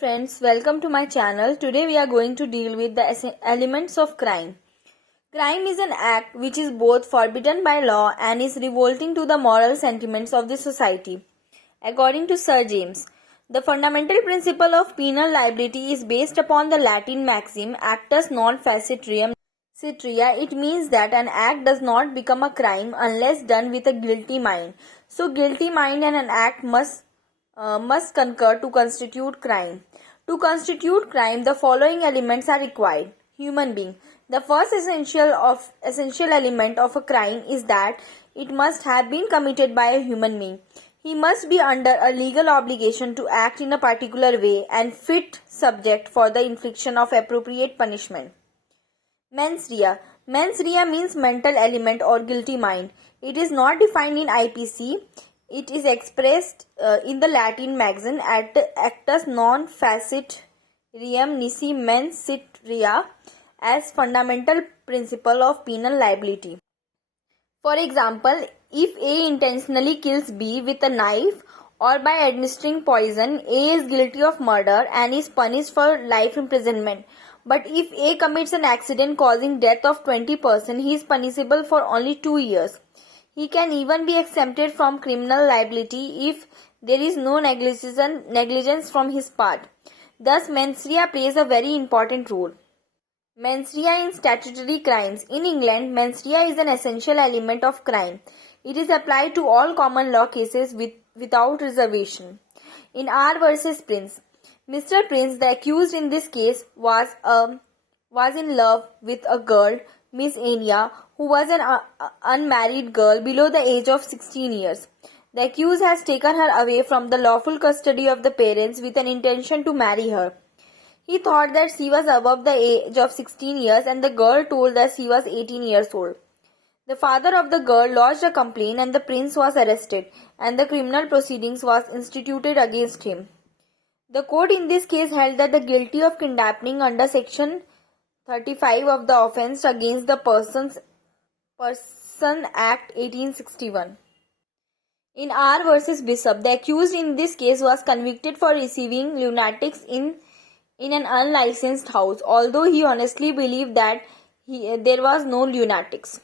Friends, welcome to my channel. Today we are going to deal with the elements of crime. Crime is an act which is both forbidden by law and is revolting to the moral sentiments of the society. According to Sir James, the fundamental principle of penal liability is based upon the Latin maxim actus non facit reum citria. It means that an act does not become a crime unless done with a guilty mind. So guilty mind and an act must concur to constitute crime. To constitute crime, the following elements are required. Human being. The first essential element of a crime is that it must have been committed by a human being. He must be under a legal obligation to act in a particular way and fit subject for the infliction of appropriate punishment. Mens rea. Mens rea means mental element or guilty mind. It is not defined in IPC. It is expressed in the Latin maxim actus non facit reum nisi mens sit rea as fundamental principle of penal liability. For example, if A intentionally kills B with a knife or by administering poison, A is guilty of murder and is punished for life imprisonment. But if A commits an accident causing death of 20 persons, he is punishable for only 2 years. He can even be exempted from criminal liability if there is no negligence from his part. Thus, mens rea plays a very important role. Mens rea in statutory crimes. In England, mens rea is an essential element of crime. It is applied to all common law cases without reservation. In R versus Prince, Mr. Prince, the accused in this case, was in love with a girl, Miss Anya, who was an unmarried girl below the age of 16 years. The accused has taken her away from the lawful custody of the parents with an intention to marry her. He thought that she was above the age of 16 years and the girl told that she was 18 years old. The father of the girl lodged a complaint and the prince was arrested and the criminal proceedings was instituted against him. The court in this case held that the guilty of kidnapping under section 35 of the Offence Against the Person Act 1861. In R versus Bishop, the accused in this case was convicted for receiving lunatics in an unlicensed house, although he honestly believed that there was no lunatics.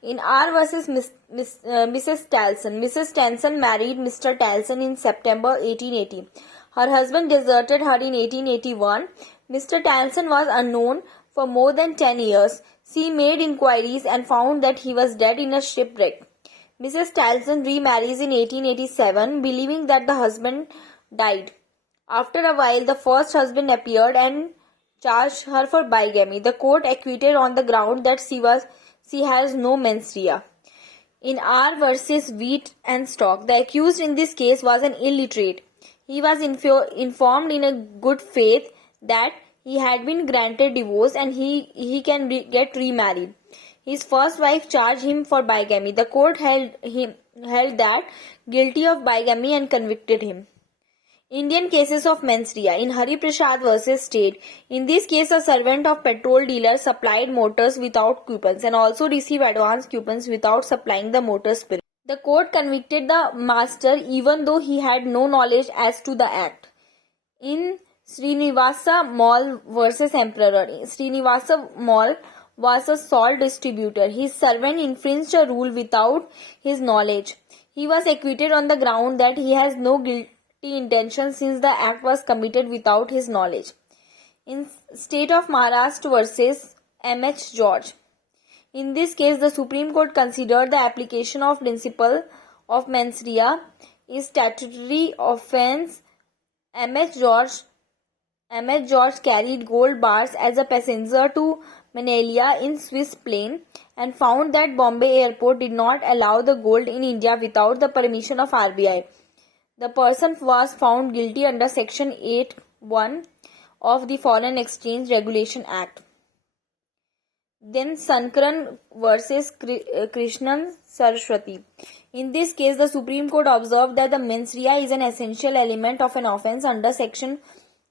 In R versus Mrs. Talson, Mrs. Talson married Mr. Talson in September 1880. Her husband deserted her in 1881. Mr. Talson was unknown for more than 10 years. She made inquiries and found that he was dead in a shipwreck. Mrs. Talson remarries in 1887, believing that the husband died. After a while, the first husband appeared and charged her for bigamy. The court acquitted on the ground that she has no mens rea. In R versus Wheat and Stock, the accused in this case was an illiterate. He was informed in a good faith that he had been granted divorce and he can get remarried. His first wife charged him for bigamy. The court held that guilty of bigamy and convicted him. Indian cases of mens rea. In Hari Prasad versus State, in this case a servant of petrol dealer supplied motors without coupons and also received advance coupons without supplying the motor spirit. The court convicted the master even though he had no knowledge as to the act. In Srinivasa Mall versus Emperor, Srinivasa Mall was a salt distributor. His servant infringed a rule without his knowledge. He was acquitted on the ground that he has no guilty intention since the act was committed without his knowledge. In State of Maharashtra versus M.H. George, in this case the Supreme Court considered the application of principle of mens rea is statutory offence. M.H. George carried gold bars as a passenger to Manila in Swiss plane and found that Bombay airport did not allow the gold in India without the permission of RBI. The person was found guilty under section 8(1) of the Foreign Exchange Regulation Act. Then Sankaran versus Krishnan Saraswati. In this case, the Supreme Court observed that the mens rea is an essential element of an offence under section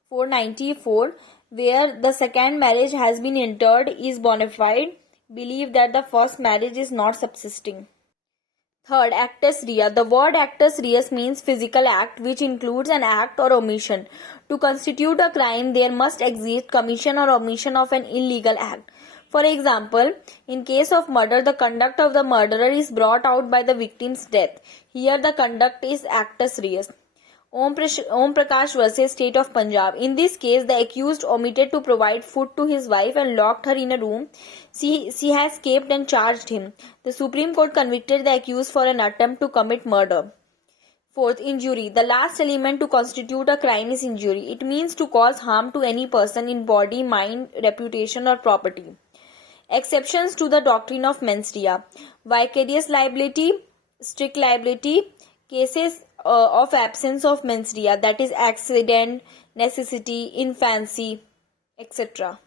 494, where the second marriage has been entered is bona fide, believe that the first marriage is not subsisting. Third, actus rea. The word actus reus means physical act which includes an act or omission. To constitute a crime, there must exist commission or omission of an illegal act. For example, in case of murder, the conduct of the murderer is brought out by the victim's death. Here the conduct is actus reus. Om Prakash versus State of Punjab. In this case, the accused omitted to provide food to his wife and locked her in a room. She has escaped and charged him. The Supreme Court convicted the accused for an attempt to commit murder. Fourth, injury. The last element to constitute a crime is injury. It means to cause harm to any person in body, mind, reputation, or property. Exceptions to the doctrine of mens rea. Vicarious liability, strict liability, cases of absence of mens rea, that is accident, necessity, infancy, etc.